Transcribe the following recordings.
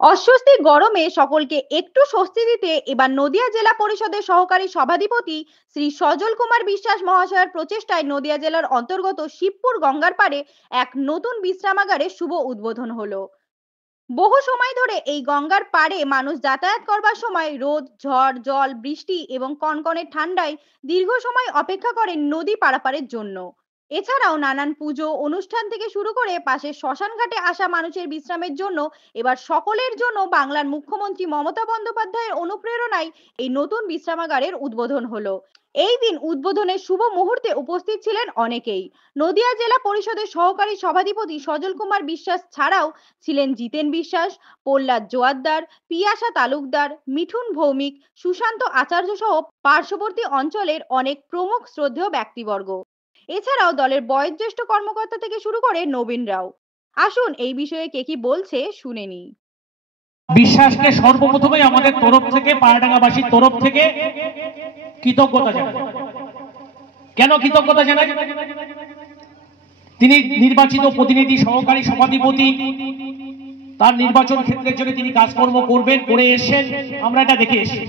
অস্বস্তি গরমে সকলকে একটু স্বস্তি দিতে এবার নদিয়া জেলা পরিষদের সহকারী সভাধিপতি শ্রী সজল কুমার বিশ্বাস মহাশয়ের প্রচেষ্টায় নদিয়া জেলার অন্তর্গত শিবপুর গঙ্গার পাড়ে এক নতুন বিশ্রামাগারের শুভ উদ্বোধন হলো। বহু সময় ধরে এই গঙ্গার পাড়ে মানুষ যাতায়াত করবার সময় রোদ, ঝড়, জল, বৃষ্টি এবং কনকনে ঠান্ডায় দীর্ঘ সময় অপেক্ষা করেন নদী পারাপারের জন্য। এছাড়াও নানান পুজো অনুষ্ঠান থেকে শুরু করে পাশের শ্মশান ঘাটে আসা মানুষের বিশ্রামের জন্য এবার সকলের জন্য বাংলার মুখ্যমন্ত্রী মমতা বন্দ্যোপাধ্যায়ের অনুপ্রেরণায় এই নতুন বিশ্রামাগারের উদ্বোধন হলো। এই দিন উদ্বোধনের শুভ মুহূর্তে উপস্থিত ছিলেন অনেকেই। নদিয়া জেলা পরিষদের সহকারী সভাধিপতি সজল কুমার বিশ্বাস ছাড়াও ছিলেন জিতেন বিশ্বাস, প্রহ্লাদ জোয়ারদার, পিয়াসা তালুকদার, মিঠুন ভৌমিক, সুশান্ত আচার্য সহ পার্শ্ববর্তী অঞ্চলের অনেক প্রমুখ শ্রদ্ধেয় ব্যক্তিবর্গ। এছাড়াও দলের বয়োজ্যেষ্ঠ কর্মকর্তা থেকে শুরু করে নবীন রাও। আসুন এই বিষয়ে কে কি বলছে শুনে নিই। বিশ্বাসকে সর্বপ্রথমে আমাদের তরফ থেকে, পায়রাডাঙ্গাবাসীর তরফ থেকে কৃতজ্ঞতা জানাই। কেন কৃতজ্ঞতা জানাই? তিনি নির্বাচিত প্রতিনিধি, সহকারী সভাধিপতি, তার নির্বাচন ক্ষেত্রের জন্য তিনি কাজকর্ম করবেন, করে এসেছেন, আমরা এটা দেখে এসেছি।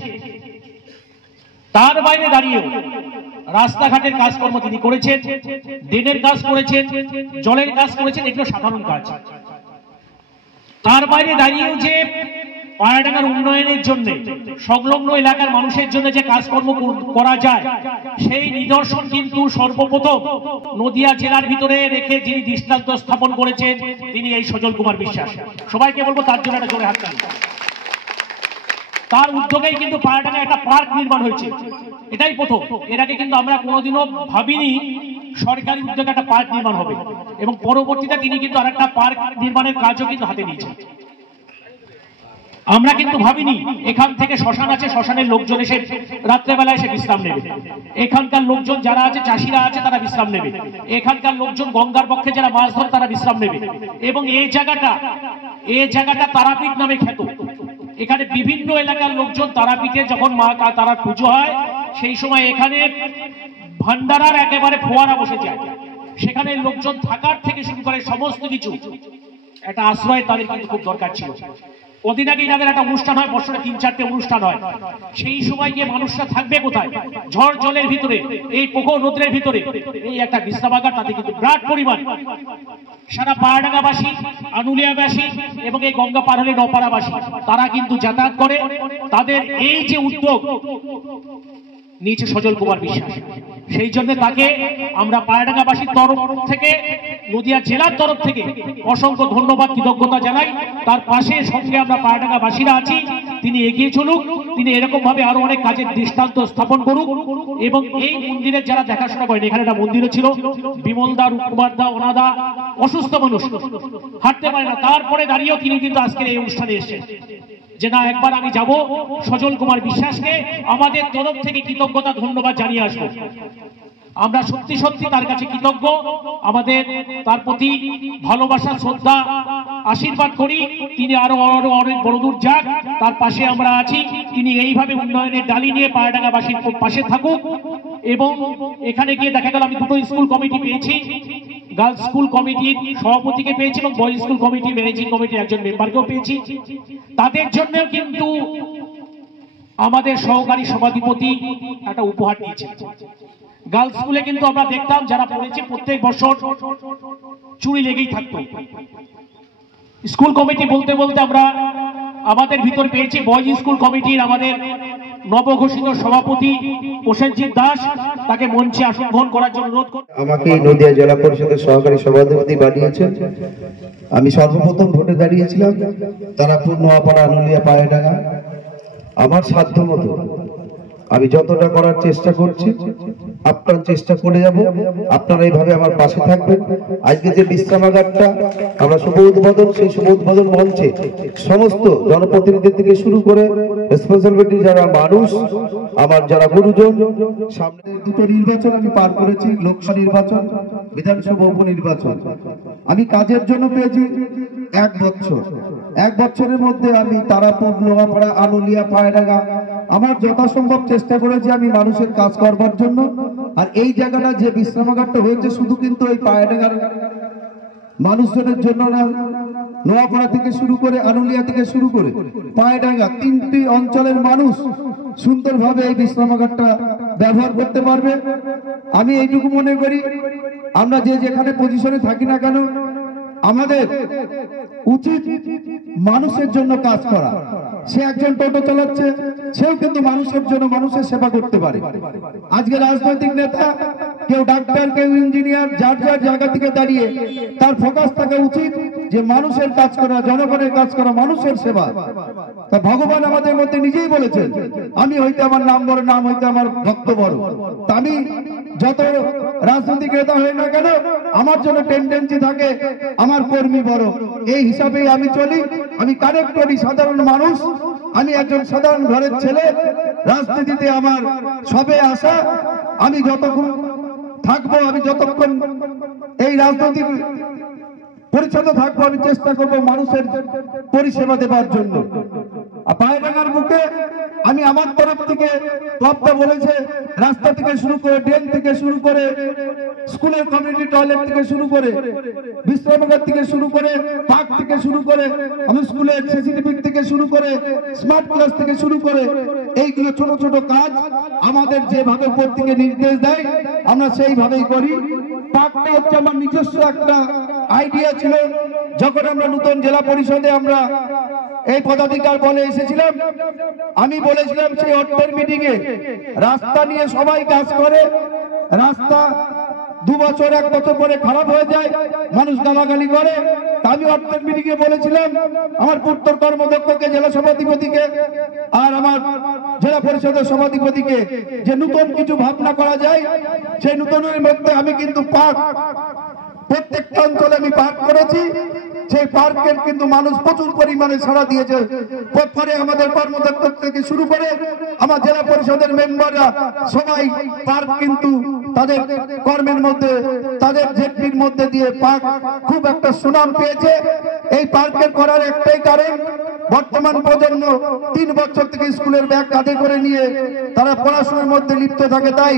তার বাইরে দাঁড়িয়েও রাস্তাঘাটের কাজকর্ম তিনি করেছেন, ড্রেনের কাজ করেছেন, জলের কাজ করেছেন, এগুলো সাধারণ কাজ। তার বাইরে দাঁড়িয়েও যে পায়রাডাঙ্গার উন্নয়নের জন্য, সংলগ্ন এলাকার মানুষের জন্য যে কাজকর্ম করা যায়, সেই নিদর্শন কিন্তু সর্বপ্রথম নদিয়া জেলার ভিতরে রেখে যিনি দৃষ্টান্ত স্থাপন করেছেন তিনি এই সজল কুমার বিশ্বাস। সবাইকে বলবো তার জন্য একটা জোরে হাততালি। তার উদ্যোগেই কিন্তু পায়রাডাঙ্গায় একটা পার্ক নির্মাণ হয়েছে, এটাই প্রথম। এর আগে কিন্তু আমরা কোনোদিনও ভাবিনি সরকারি উদ্যোগে একটা পার্ক নির্মাণ হবে, এবং পরবর্তীতে তিনি কিন্তু আরেকটা পার্ক নির্মাণের কাজও কিন্তু হাতে নিয়েছেন। আমরা কিন্তু ভাবিনি এখান থেকে শ্মশান আছে, শ্মশানের লোকজন এসে রাত্রেবেলা এসে বিশ্রাম নেবে, এখানকার লোকজন যারা আছে, চাষিরা আছে, তারা বিশ্রাম নেবে, এখানকার লোকজন গঙ্গার পক্ষে যারা মাছ ধরে তারা বিশ্রাম নেবে। এবং এই জায়গাটা তারাপীঠ নামে খ্যাত। এখানে বিভিন্ন এলাকার লোকজন তারাপীঠে যখন মা তারার পুজো হয় সেই সময় এখানে ভান্ডারার একেবারে ফোয়ারা বসে যায়। সেখানে লোকজন থাকার থেকে শুরু করে সমস্ত কিছু একটা আশ্রয় তাদের কিন্তু খুব দরকার ছিল। কদিন আগে এনাদের একটা অনুষ্ঠান হয়, বছরে 3-4টে অনুষ্ঠান হয়। সেই সময় গিয়ে মানুষরা থাকবে কোথায়? ঝড় জলের ভিতরে, এই প্রখর রোদ্রের ভিতরে এই একটা বিশ্রামাগার তাদের কিন্তু বিরাট পরিমাণ সারা পায়রাডাঙ্গাবাসী, আনুলিয়াবাসী এবং এই গঙ্গা পাড়ালি নপাড়াবাসী তারা কিন্তু যাতায়াত করে। তাদের এই যে উদ্যোগ নিচে সজল কুমার বিশ্বাস, সেই জন্য তাকে আমরা পায়রাডাঙ্গাবাসীর তরফ থেকে, নদিয়া জেলার তরফ থেকে অসংখ্য ধন্যবাদ, কৃতজ্ঞতা জানাই। তার পাশে সঙ্গে আমরা পায়রাডাঙ্গাবাসীরা আছি। তিনি এগিয়ে চলুক, তিনি এরকম ভাবে আরো অনেক কাজের দৃষ্টান্ত স্থাপন করুক। এবং এই মন্দিরের যারা দেখাশোনা করেন, এখানে একটা মন্দিরও ছিল, বিমলদা, রূপকুমারদা, ওনাদা অসুস্থ মানুষ, হাঁটতে পারে না, তারপরে দাঁড়িয়েও তিনি কিন্তু আজকের এই অনুষ্ঠানে এসেছেন যে না, একবার আমি যাব, সজল কুমার বিশ্বাসকে আমাদের তরফ থেকে কৃতজ্ঞতা ধন্যবাদ জানিয়ে আসবো। আমরা সত্যি সত্যি তার কাছে কৃতজ্ঞ। আমাদের তার প্রতি ভালোবাসা, শ্রদ্ধা, আশীর্বাদ করি তিনি আরো অনেক বড় দূর যাক। তার পাশে আমরা আছি। তিনি এইভাবে উন্নয়নের ডালি নিয়ে পায়রাডাঙ্গাবাসীর পাশে থাকুক। এবং এখানে গিয়ে দেখা গেল আমি দুটো স্কুল কমিটি পেয়েছি, গার্লস স্কুল কমিটির সভাপতিকে পেয়েছি এবং বয়েজ স্কুল কমিটি ম্যানেজিং কমিটির একজন মেম্বারকেও পেয়েছি। তাদের জন্য কিন্তু আমাদের সহকারী সভাধিপতি একটা উপহার দিয়েছে। গার্লস স্কুলে কিন্তু আমরা দেখতাম যারা পড়েছে প্রত্যেক বছর চুরি লেগেই থাকতো। স্কুল কমিটি বলতে বলতে আমরা আমাদের ভিতর পেয়েছি বয়েজ স্কুল কমিটির আমাদের নবঘোষিত সভাপতি প্রসেনজিৎ দাস, তাকে মঞ্চে আসন গ্রহণ করার জন্য অনুরোধ করব। আমাকে নদিয়া জেলা পরিষদের সহকারী সভাধিপতি বানিয়েছে। আমি সর্বপ্রথম ভোটে দাঁড়িয়েছিলাম তারাপুর, নোয়াপাড়া, আনুলিয়া, পায়রাডাঙ্গা। আমার সাধ্য মতো আমি যতটা করার চেষ্টা করছি, আপনার চেষ্টা করে যাব। আপনারা এইভাবে আমার পাশে থাকবেন। আজকে যে বিশ্রামাগারটা আমরা শুভ উদ্বোধন, সেই শুভ উদ্বোধন মঞ্চে সমস্ত জনপ্রতিনিধি থেকে শুরু করে রেসপন্সিবিলিটি যারা মানুষ, আমার যারা গুরুজন, সামনে দুটো নির্বাচন আমি পার করেছি, লোকসভা নির্বাচন, বিধানসভা উপনির্বাচন। আমি কাজের জন্য পেয়েছি 1 বছর। 1 বছরের মধ্যে আমি তারাপুর, নোয়াপাড়া, আনুলিয়া, পায়রাডাঙ্গা আমার যথাসম্ভব চেষ্টা করেছি আমি মানুষের কাজ করবার জন্য। আর এই জায়গাটা যে বিশ্রামাগারটা হয়েছে শুধু কিন্তু এই পায়রাডাঙ্গার মানুষজনের জন্য না, নোয়াপাড়া থেকে শুরু করে আনুলিয়া থেকে শুরু করে পায়ডাঙ্গা, 3টি অঞ্চলের মানুষ সুন্দরভাবে এই বিশ্রামাগারটা ব্যবহার করতে পারবে। আমি এইটুকু মনে করি, আমরা যে যেখানে পজিশনে থাকি না কেন, আমাদের উচিত মানুষের জন্য কাজ করা। সে একজন টোটো চালাচ্ছে, সেও কিন্তু মানুষের জন্য মানুষের সেবা করতে পারে। আজকে রাজনৈতিক নেতা, কেউ ডাক্তার, কেউ ইঞ্জিনিয়ার, যার যার জায়গা থেকে দাঁড়িয়ে তার ফোকাস থাকা উচিত যে মানুষের কাজ করা, জনগণের কাজ করা, মানুষের সেবা। তা ভগবান আমাদের মধ্যে নিজেই বলেছেন, আমি হইতে আমার নাম বড়, নাম হইতে আমার ভক্ত বড়। তা আমি যত রাজনৈতিক নেতা হই না কেন, আমার জন্য টেন্ডেন্সি থাকে আমার কর্মী বড়। এই হিসাবেই আমি চলি। আমি কানেক্ট করি সাধারণ মানুষ। আমি একজন সাধারণ ঘরের ছেলে। রাজনীতিতে আমার সবে আসা। আমি যতক্ষণ থাকবো, আমি যতক্ষণ এই রাজনৈতিক পরিচ্ছন্ন থাকবো, আমি চেষ্টা করবো মানুষের পরিষেবা দেওয়ার জন্য। পায়ডাঙ্গার বুকে আমি আমার তরফ থেকে, ক্লাবটা বলেছে, রাস্তা থেকে শুরু করে, ড্রেন থেকে শুরু করে, স্কুলের কমিউনিটি টয়লেট থেকে শুরু করে, বিশ্রামাগার থেকে শুরু করে, পার্ক থেকে শুরু করে, আমি স্কুলের সিসিটিভি থেকে শুরু করে, স্মার্ট ক্লাস থেকে শুরু করে, এইগুলো ছোট ছোট কাজ আমাদের যেভাবে উপর থেকে নির্দেশ দেয় আমরা সেইভাবেই করি। পার্কটা হচ্ছে আমার নিজস্ব একটা আইডিয়া ছিল। যখন আমরা নতুন জেলা পরিষদে আমরা এই পদাধিকার বলে এসেছিলাম, আমি বলেছিলাম সেই অর্থের মিটিং এ, রাস্তা নিয়ে সবাই কাজ করে, রাস্তা 2 বছর 1 বছর পরে খারাপ হয়ে যায়, মানুষ গালাগালি করে। আমি অর্থের মিটিং এ বলেছিলাম আমার পূর্ত কর্মদক্ষকে, জেলা সভাধিপতিকে আর আমার জেলা পরিষদের সভাধিপতিকে যে নতুন কিছু ভাবনা করা যায়। সেই নতুনের মধ্যে আমি কিন্তু পার্ক, প্রত্যেকটা অঞ্চলে আমি পার্ক করেছি। সেই পার্কের কিন্তু মানুষ প্রচুর পরিমাণে সাড়া দিয়েছে। পরে আমাদের কর্মদক্ষ থেকে শুরু করে আমার জেলা পরিষদের মেম্বাররা সবাই পার্ক কিন্তু তাদের কর্মের মধ্যে, তাদের জেপির মধ্যে দিয়ে পার্ক খুব একটা সুনাম পেয়েছে। এই পার্কের করার একটাই কারণ, বর্তমান প্রজন্ম 3 বছর থেকে স্কুলের ব্যাগ কাঁধে করে নিয়ে তারা পড়াশোনার মধ্যে লিপ্ত থাকে। তাই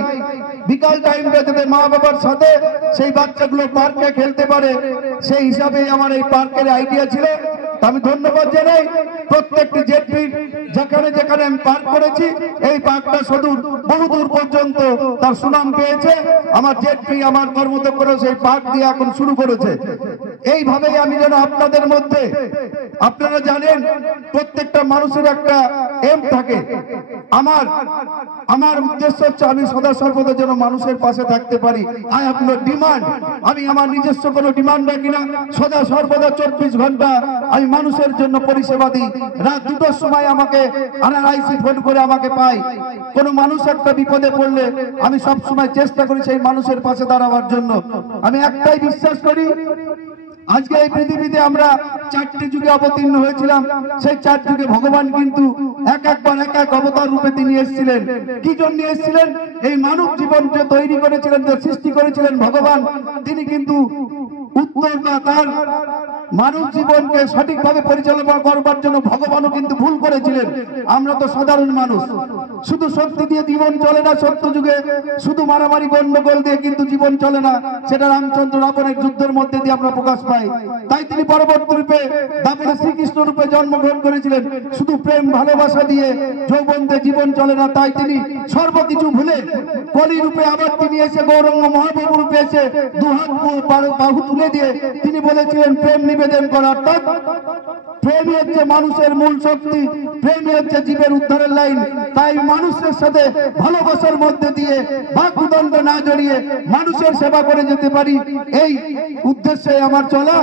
বিকাল টাইমটা যাতে মা বাবার সাথে সেই বাচ্চাগুলো পার্কে খেলতে পারে, সেই হিসাবে আমার এই পার্কের আইডিয়া ছিল। আমি ধন্যবাদ জানাই প্রত্যেকটি জেপির, যেখানে যেখানে আমি পার্ক করেছি, এই পার্কটা সুদূর বহুদূর পর্যন্ত তার সুনাম পেয়েছে। আমার জেপি, আমার কর্মদক্ষরা সেই পার্ক দিয়ে এখন শুরু করেছে। এইভাবেই আমি যেন আপনাদের মধ্যে, আপনারা জানেন প্রত্যেকটা মানুষের একটা এম থাকে। আমার উদ্দেশ্য হচ্ছে আমি সদা সর্বদা যেন মানুষের পাশে থাকতে পারি। I have no demand. আমি আমার নিজস্ব কোনো ডিমান্ড রাখি না। সদা সর্বদা 24 ঘন্টা আমি মানুষের জন্য পরিষেবা দিই। রাত 2টার সময় আমাকে আইসি ফোন করে আমাকে পাই। কোনো মানুষ একটা বিপদে পড়লে আমি সব সময় চেষ্টা করি সেই মানুষের পাশে দাঁড়াবার জন্য। আমি একটাই বিশ্বাস করি, আজকে এই পৃথিবীতে আমরা 4টি যুগে অবতীর্ণ হয়েছিলাম। সেই 4 যুগে ভগবান কিন্তু একবার এক এক অবতার রূপে তিনি এসেছিলেন। কি জন্য এসেছিলেন? এই মানব জীবন যে তৈরি করেছিলেন, যে সৃষ্টি করেছিলেন ভগবান, তিনি কিন্তু উত্তর বা তার মানব জীবনকে সঠিকভাবে পরিচালনা করবার জন্য ভগবানও কিন্তু ভুল করেছিলেন। আমরা তো সাধারণ মানুষ, শুধু সত্যি দিয়ে জীবন চলে না। সত্য যুগে শুধু মারামারি গন্ডগোল দিয়ে কিন্তু জীবন চলে না। সেটা রামচন্দ্র রাবণের যুদ্ধের মধ্যে দিয়ে আমরা প্রকাশ পাই। তাই তিনি পরবর্তী রূপে দাপরে শ্রীকৃষ্ণ রূপে জন্মগ্রহণ করেছিলেন। শুধু প্রেম ভালোবাসা দিয়ে যৌবন দিয়ে জীবন চলে না। তাই তিনি সর্বকিছু ভুলে কলি রূপে আবার তিনি এসে গৌরঙ্গ মহাপ্রভু রূপে এসে 2 হাত বাহু তুলে দিয়ে তিনি বলেছিলেন প্রেম নিবেদন করা। অর্থাৎ প্রেমই হচ্ছে মানুষের মূল শক্তি, প্রেমই হচ্ছে জীবের উদ্ধারের লাইন। তাই মানুষের সাথে ভালোবাসার মধ্যে দিয়ে বাকদ্বন্দ্ব না জড়িয়ে মানুষের সেবা করে যেতে পারি, এই উদ্দেশ্যে আমার চলা।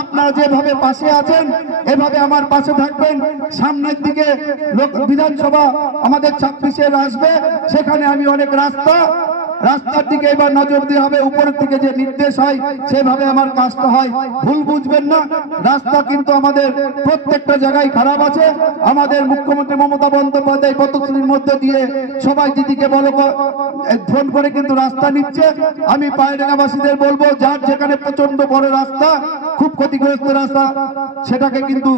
আপনারা যেভাবে পাশে আছেন এভাবে আমার পাশে থাকবেন। সামনের দিকে বিধানসভা আমাদের 26-এর আসবে, সেখানে আমি অনেক রাস্তার দিকে এবার নজর দিয়ে হবে। উপরের দিকে যে নির্দেশ হয় সেভাবে আমার কাজটা হয়। ভুল বুঝবেন না, রাস্তা কিন্তু আমাদের প্রত্যেকটা জায়গায় খারাপ আছে। আমাদের মুখ্যমন্ত্রী মমতা বন্দ্যোপাধ্যায় পথশ্রীর মধ্যে দিয়ে সবাই দিদিকে বলো ফোন করে কিন্তু রাস্তা নিচ্ছে। আমি পায়ডাঙ্গাবাসীদের বলবো, যার যেখানে প্রচন্ড বড় রাস্তা, খুব ক্ষতিগ্রস্ত রাস্তা, সেটাকে কিন্তু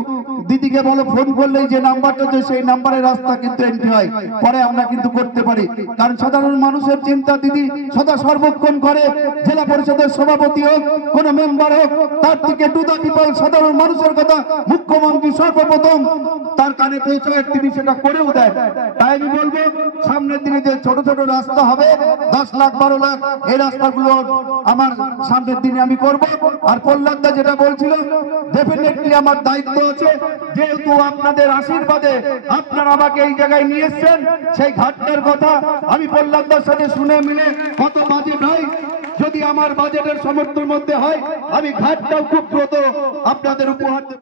দিদিকে বলো ফোন করলেই যে নাম্বারটা আছে সেই নাম্বারে রাস্তা কিন্তু এন্ট্রি হয়, পরে আমরা কিন্তু করতে পারি। কারণ সাধারণ মানুষের চিন্তা দিদি সদা সর্বক্ষণ করে। জেলা পরিষদের সভাপতি হোক, কোন মেম্বার হোক, তার থেকে টু দ্য পিপল, সাধারণ মানুষের কথা মুখ্যমন্ত্রী সর্বপ্রথম তার কানে পৌঁছায়, তিনি সেটা করেও দেন। তাই আমি বলবো সামনের দিনে যে ছোট ছোট রাস্তা হবে 10 লাখ 12 লাখ, এই রাস্তাগুলো আমার সামনের দিনে আমি করব। আর প্রহ্লাদদা যেটা বলছিল, ডেফিনেটলি আমার দায়িত্ব আছে, যেহেতু আপনাদের আশীর্বাদে আপনারা আমাকে এই জায়গায় নিয়ে এসেছেন, সেই ঘাটটার কথা আমি প্রহ্লাদদার সাথে শুনে মিলে কত বাজেট হয়, যদি আমার বাজেটের সমর্থনের মধ্যে হয়, আমি ঘাটটাও খুব দ্রুত আপনাদের উপহার দেব।